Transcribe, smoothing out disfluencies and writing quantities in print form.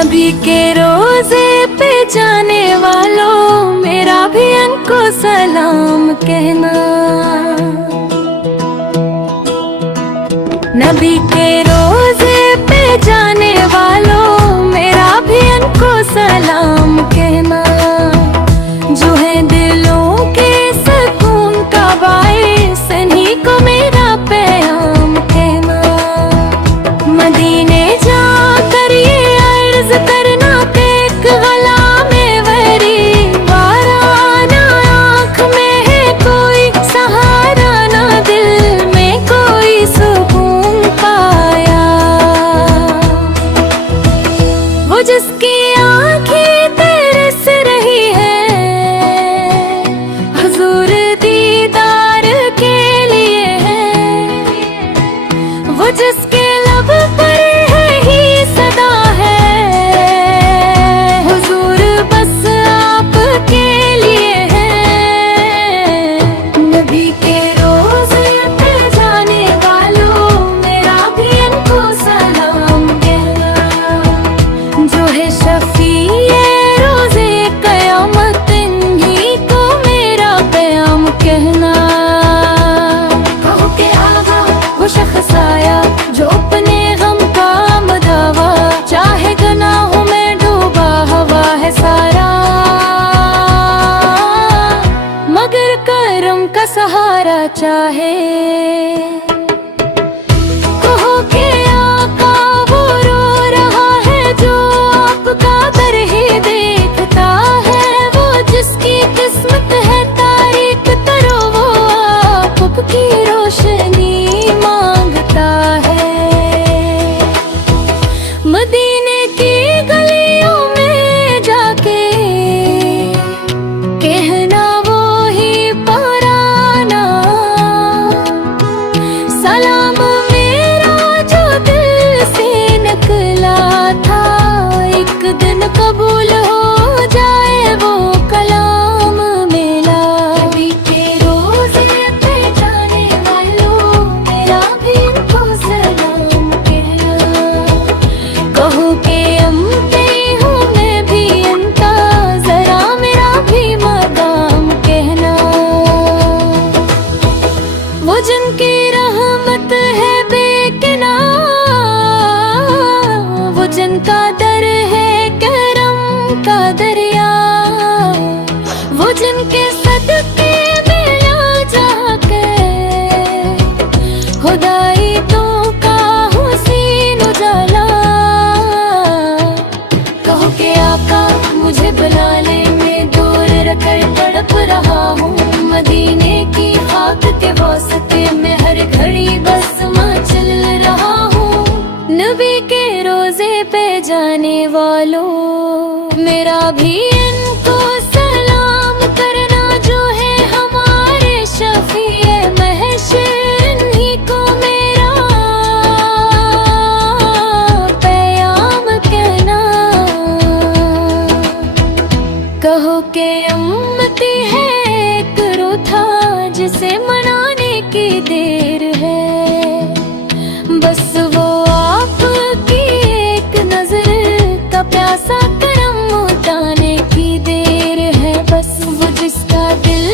नबी के रोजे पे जाने वालों, मेरा भी उनको सलाम कहना। नबी के रोजे पे जाने वालों, मेरा भी उनको सलाम कहना। जो है दिलों के सुकून का बाइस, इन्हीं को मेरा पैगाम कहना। मदीने जाकर ये अर्ज करना कि एक गला में वरी वाराना, आँख में है कोई सहारा, ना दिल में कोई सुकून पाया। वो जिसकी आँखें तरस रही है हुजूर दीदार के लिए है। वो जिसके लब पर है ही सदा है हुजूर बस आपके लिए है। नबी के रोज़े पे जाने वालों, मेरा भी उनको सलाम कहना। जो है शफ़ीए रोज़े क़यामत, इन्हीं को मेरा पैगाम कहना। कहो के आगा वो शख्स आया जो अपने गम का मदावा, चाहे गुनाहों में डूबा हवा है सारा, मगर करम का सहारा चाहे। कहो के आका वो रो रहा है जो आपका दर ही देखता है। वो जिसकी किस्मत है तारीक तरो, वो आपकी रोशनी मांगता है। मदीने की गलियों में जाके कहना वो ही पुराना सलाम मेरा जो दिल से निकला था, एक दिन कबूल हो जाए वो कलाम मेरा। नबी के रोज़े पे जाने वालों, मेरा भी उनको सलाम कहना। कहो के अम्ते हूँ मैं भी उनका, जरा मेरा भी मकाम कहना। वो जिनकी रहमत है बेकिना, वो जिनका दर है करम का दरिया, वो जिनके सदके मिला जाके खुदाई तो का हुसीन उजाला। कहो के आका मुझे बुला ले, मैं दूर रखकर तड़प रहा हूँ। मदीने की खाक के वास्ते मैं हर घड़ी बस मचल रहा हूँ। नबी के रोज़े पे जाने वालों, मेरा भी इनको सलाम करना। जो है हमारे शफ़ीए महशर, इन्हीं को मेरा पैगाम कहना। कहो के उम्मती है एक रूठा, जिसे मनाने की देर है। बस वो आपकी एक नजर का प्यासा करम उतारने की देर है। बस वो जिसका दिल